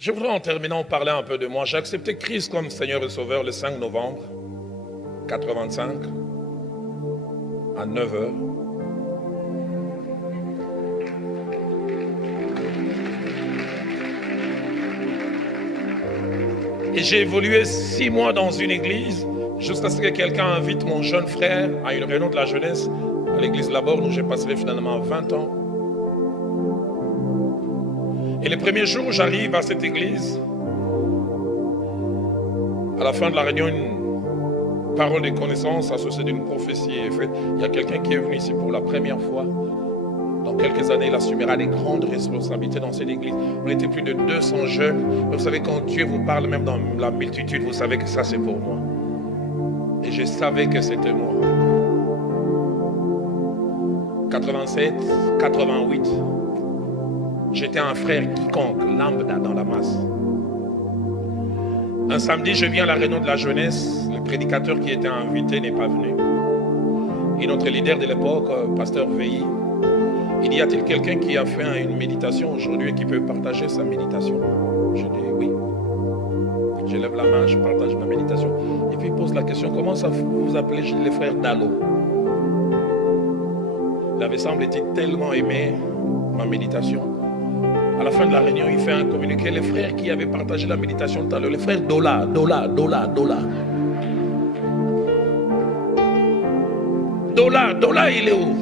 Je voudrais en terminant parler un peu de moi. J'ai accepté Christ comme Seigneur et Sauveur le 5 novembre 85 à 9 heures. Et j'ai évolué 6 mois dans une église jusqu'à ce que quelqu'un invite mon jeune frère à une réunion de la jeunesse à l'église Laborde où j'ai passé finalement 20 ans. Et le premier jour où j'arrive à cette église, à la fin de la réunion, une parole de connaissance associée d'une prophétie est faite. Il y a quelqu'un qui est venu ici pour la première fois. Dans quelques années, il assumera des grandes responsabilités dans cette église. On était plus de 200 jeunes. Vous savez, quand Dieu vous parle, même dans la multitude, vous savez que ça, c'est pour moi. Et je savais que c'était moi. 87, 88, j'étais un frère quiconque, lambda dans la masse. Un samedi, je viens à la réunion de la jeunesse. Le prédicateur qui était invité n'est pas venu. Et notre leader de l'époque, pasteur VI, il dit, y a-t-il quelqu'un qui a fait une méditation aujourd'hui et qui peut partager sa méditation? Je dis oui. Je lève la main, je partage ma méditation. Et puis il pose la question, comment ça vous appelez? Je dis les frères Dalo. Il avait semble-t-il tellement aimé ma méditation. À la fin de la réunion, il fait un communiqué. Les frères qui avaient partagé la méditation tout à l'heure, les frères Dola. Dola, il est où?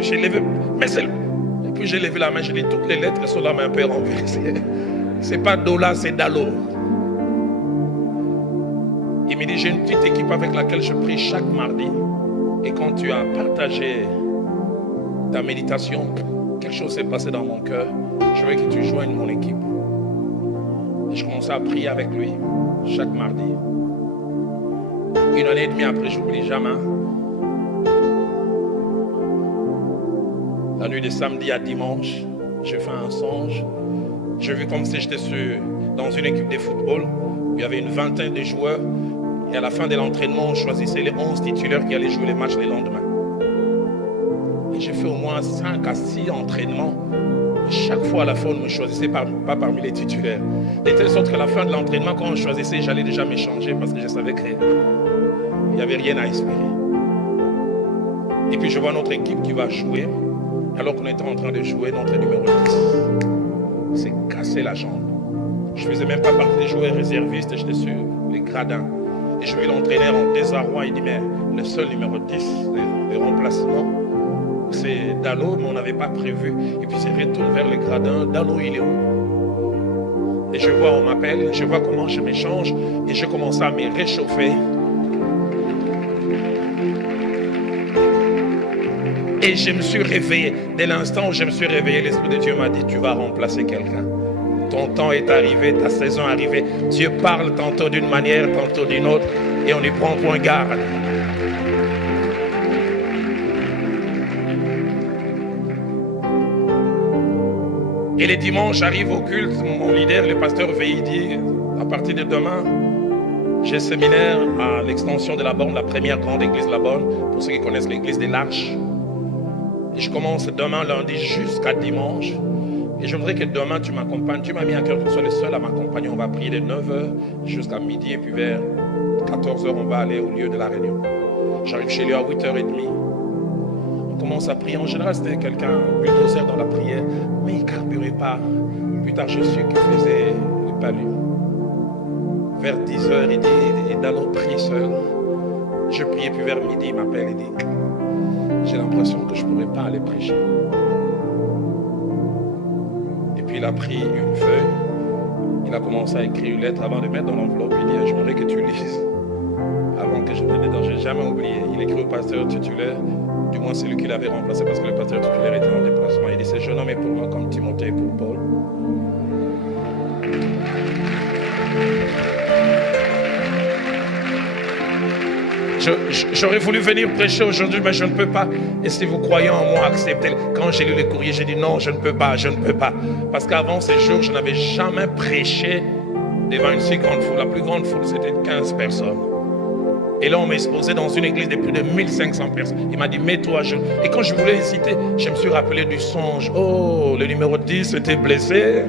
J'ai levé, mais c'est... Et puis j'ai levé la main, j'ai dit toutes les lettres sont là, mais un peu renversées. C'est pas Dola, c'est Dalo. Il me dit, j'ai une petite équipe avec laquelle je prie chaque mardi. Et quand tu as partagé ta méditation, quelque chose s'est passé dans mon cœur. Je veux que tu joignes mon équipe. Et je commençais à prier avec lui chaque mardi. Une année et demie après, j'oublie jamais. La nuit de samedi à dimanche, j'ai fait un songe. J'ai vu comme si j'étais dans une équipe de football où il y avait une vingtaine de joueurs. Et à la fin de l'entraînement, on choisissait les 11 titulaires qui allaient jouer les matchs le lendemain. Et j'ai fait au moins 5 à 6 entraînements. Et chaque fois à la fin, on ne me choisissait pas parmi les titulaires. De telle sorte qu'à la fin de l'entraînement, quand on choisissait, j'allais déjà m'échanger parce que je savais qu'il n'y avait rien à espérer. Et puis je vois notre équipe qui va jouer. Alors qu'on était en train de jouer, notre numéro 10 s'est cassé la jambe. Je ne faisais même pas partie des joueurs réservistes, j'étais sur les gradins. Et je vis l'entraîneur en désarroi, il dit, mais le seul numéro 10, le remplacement, c'est Dalo, mais on n'avait pas prévu. Et puis il se retourne vers les gradins, Dalo, il est où? Et je vois, on m'appelle, je vois comment je m'échange, et je commence à me réchauffer. Et je me suis réveillé. Dès l'instant où je me suis réveillé, l'Esprit de Dieu m'a dit, tu vas remplacer quelqu'un. Ton temps est arrivé, ta saison est arrivée. Dieu parle tantôt d'une manière, tantôt d'une autre, et on y prend point garde. Et les dimanches, j'arrive au culte, mon leader, le pasteur VI dit, à partir de demain, j'ai séminaire à l'extension de la Borne, la première grande église de la Borne, pour ceux qui connaissent l'église des Larches. Et je commence demain, lundi, jusqu'à dimanche. Et je voudrais que demain, tu m'accompagnes. Tu m'as mis à cœur que tu sois le seul à m'accompagner. On va prier de 9h jusqu'à midi. Et puis vers 14h, on va aller au lieu de la réunion. J'arrive chez lui à 8h30. On commence à prier. En général, c'était quelqu'un bulldozer dans la prière. Mais il ne carburait pas. Plus tard, je suis qu'il faisait le palu. Vers 10h, il dit, et Dalo prie seul. Je priais, puis vers midi, il m'appelle et dit, j'ai l'impression que je ne pourrais pas aller prêcher. Et puis il a pris une feuille, il a commencé à écrire une lettre avant de mettre dans l'enveloppe. Il dit, j'aimerais que tu lises avant que je te dise. Je n'ai jamais oublié. Il écrit au pasteur titulaire, du moins celui qui l'avait remplacé parce que le pasteur titulaire était en déplacement. Il dit, ce jeune homme est pour moi comme Timothée est pour Paul. J'aurais voulu venir prêcher aujourd'hui, mais je ne peux pas. Et si vous croyez en moi, acceptez-le. Quand j'ai lu le courrier, j'ai dit non, je ne peux pas. Parce qu'avant ces jours, je n'avais jamais prêché devant une si grande foule. La plus grande foule, c'était 15 personnes. Et là, on m'a exposé dans une église de plus de 1500 personnes. Il m'a dit, mets-toi à genoux. Et quand je voulais hésiter, je me suis rappelé du songe. Oh, le numéro 10 était blessé.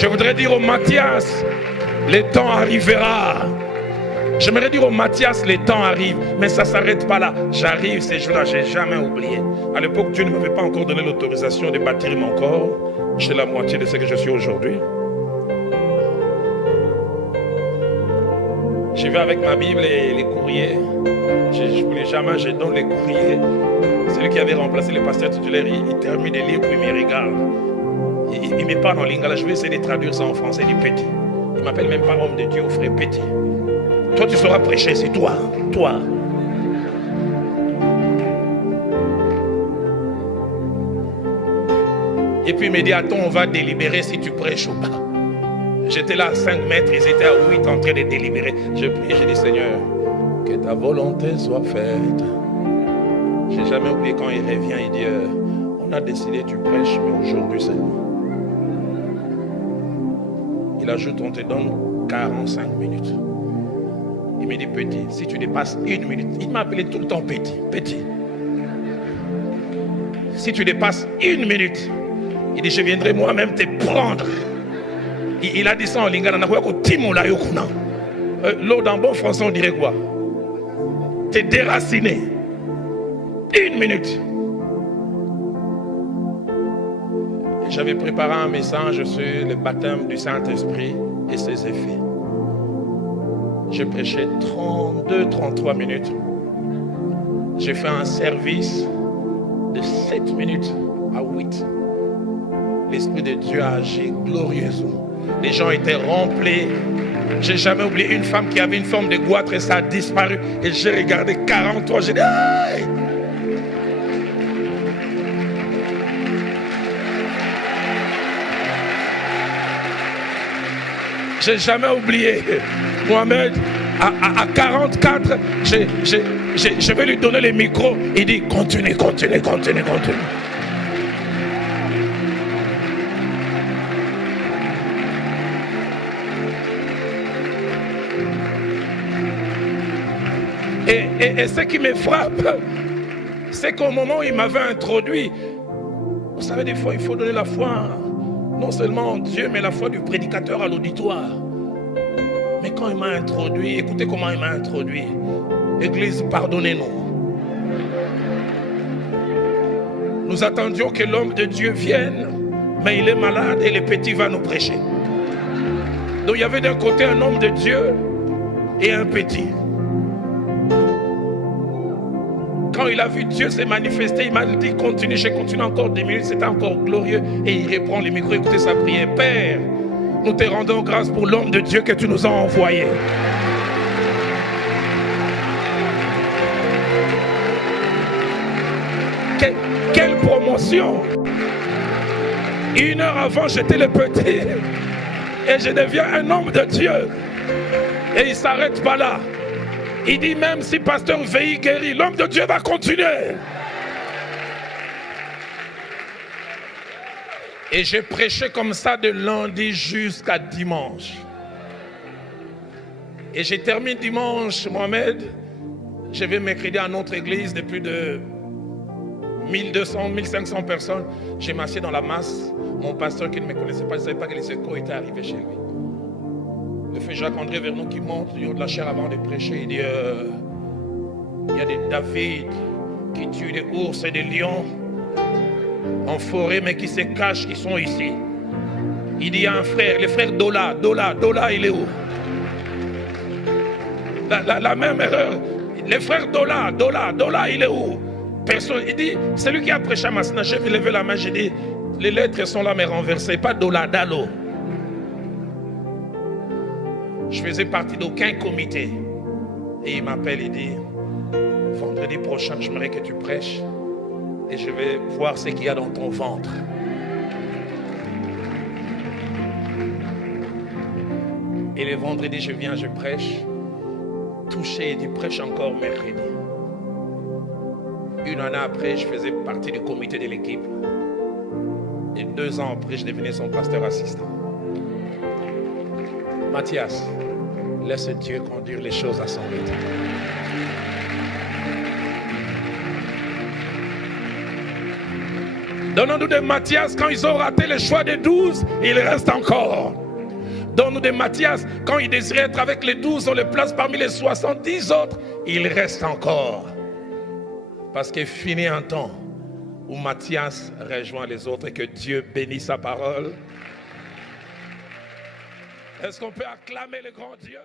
Je voudrais dire au Mathias, le temps arrivera. J'aimerais dire au Mathias, le temps arrive, mais ça ne s'arrête pas là. J'arrive ces jours-là, je n'ai jamais oublié. À l'époque, Dieu ne m'avait pas encore donné l'autorisation de bâtir mon corps. J'ai la moitié de ce que je suis aujourd'hui. Je vais avec ma Bible et les courriers. Je ne voulais jamais, je donne les courriers. Celui qui avait remplacé le pasteur titulaire, il termine de lire, puis il me regarde. Il me parle en lingala. Je vais essayer de traduire ça en français, il dit petit. Il ne m'appelle même pas homme de Dieu, frère petit. Toi, tu sauras prêcher, c'est toi. Toi. Et puis il me dit, attends, on va délibérer si tu prêches ou pas. J'étais là à 5 mètres, ils étaient à 8 en train de délibérer. Je prie, j'ai dit, Seigneur, que ta volonté soit faite. J'ai jamais oublié quand il revient, il dit, on a décidé, tu prêches, mais aujourd'hui c'est nous. Il ajoute, on te donne 45 minutes. Il me dit, petit, si tu dépasses 1 minute, il m'a appelé tout le temps petit, petit. Si tu dépasses 1 minute, il dit, je viendrai moi-même te prendre. Il a dit ça en lingala. L'eau dans bon français, on dirait quoi? T'es déraciné. 1 minute. J'avais préparé un message sur le baptême du Saint-Esprit et ses effets. J'ai prêché 32-33 minutes. J'ai fait un service de 7 minutes à 8. L'Esprit de Dieu a agi glorieusement. Les gens étaient remplis. J'ai jamais oublié une femme qui avait une forme de goitre et ça a disparu. Et j'ai regardé 43. J'ai dit, hey! J'ai jamais oublié. Mohamed, à 44, je vais lui donner le micro. Il dit, continue. Et ce qui me frappe, c'est qu'au moment où il m'avait introduit, vous savez, des fois, il faut donner la foi, non seulement en Dieu, mais la foi du prédicateur à l'auditoire. Mais quand il m'a introduit, écoutez comment il m'a introduit. Église, pardonnez-nous. Nous attendions que l'homme de Dieu vienne, mais il est malade et le petit va nous prêcher. Donc il y avait d'un côté un homme de Dieu et un petit. Quand il a vu Dieu se manifester, il m'a dit continue, j'ai continué encore 2 minutes, c'était encore glorieux. Et il reprend le micro, écoutez sa prière. Père, nous te rendons grâce pour l'homme de Dieu que tu nous as envoyé. Quelle promotion! 1 heure avant, j'étais le petit. Et je deviens un homme de Dieu. Et il ne s'arrête pas là. Il dit même si pasteur Veille guérit, l'homme de Dieu va continuer. Et j'ai prêché comme ça de lundi jusqu'à dimanche. Et j'ai terminé dimanche, Mohamed. Je vais mercredi à notre église de plus de 1200, 1500 personnes. J'ai m'assieds dans la masse. Mon pasteur qui ne me connaissait pas, je ne savais pas que les échos étaient arrivés chez lui. Le frère Jacques-André Vernon qui monte du haut de la chair avant de prêcher, il dit il y a des David qui tuent des ours et des lions en forêt, mais qui se cachent, qui sont ici. Il dit il y a un frère, le frère Dola, il est où? La même erreur. Le frère Dola, il est où? Personne. Il dit, celui qui a prêché à Massina, j'ai levé la main, j'ai dit, les lettres sont là mais renversées, pas Dola, Dalo. Je faisais partie d'aucun comité. Et il m'appelle, il dit, vendredi prochain, j'aimerais que tu prêches. Et je vais voir ce qu'il y a dans ton ventre. Et le vendredi, je viens, je prêche. Touché, il dit, prêche encore mercredi. 1 année après, je faisais partie du comité de l'équipe. Et 2 ans après, je devenais son pasteur assistant. Mathias, laisse Dieu conduire les choses à son rythme. Donne-nous des Matthias quand ils ont raté le choix des 12, il reste encore. Donne-nous des Matthias quand ils désiraient être avec les 12, on les place parmi les 70 autres, il reste encore. Parce qu'il finit un temps où Matthias rejoint les autres et que Dieu bénisse sa parole. Est-ce qu'on peut acclamer le grand Dieu?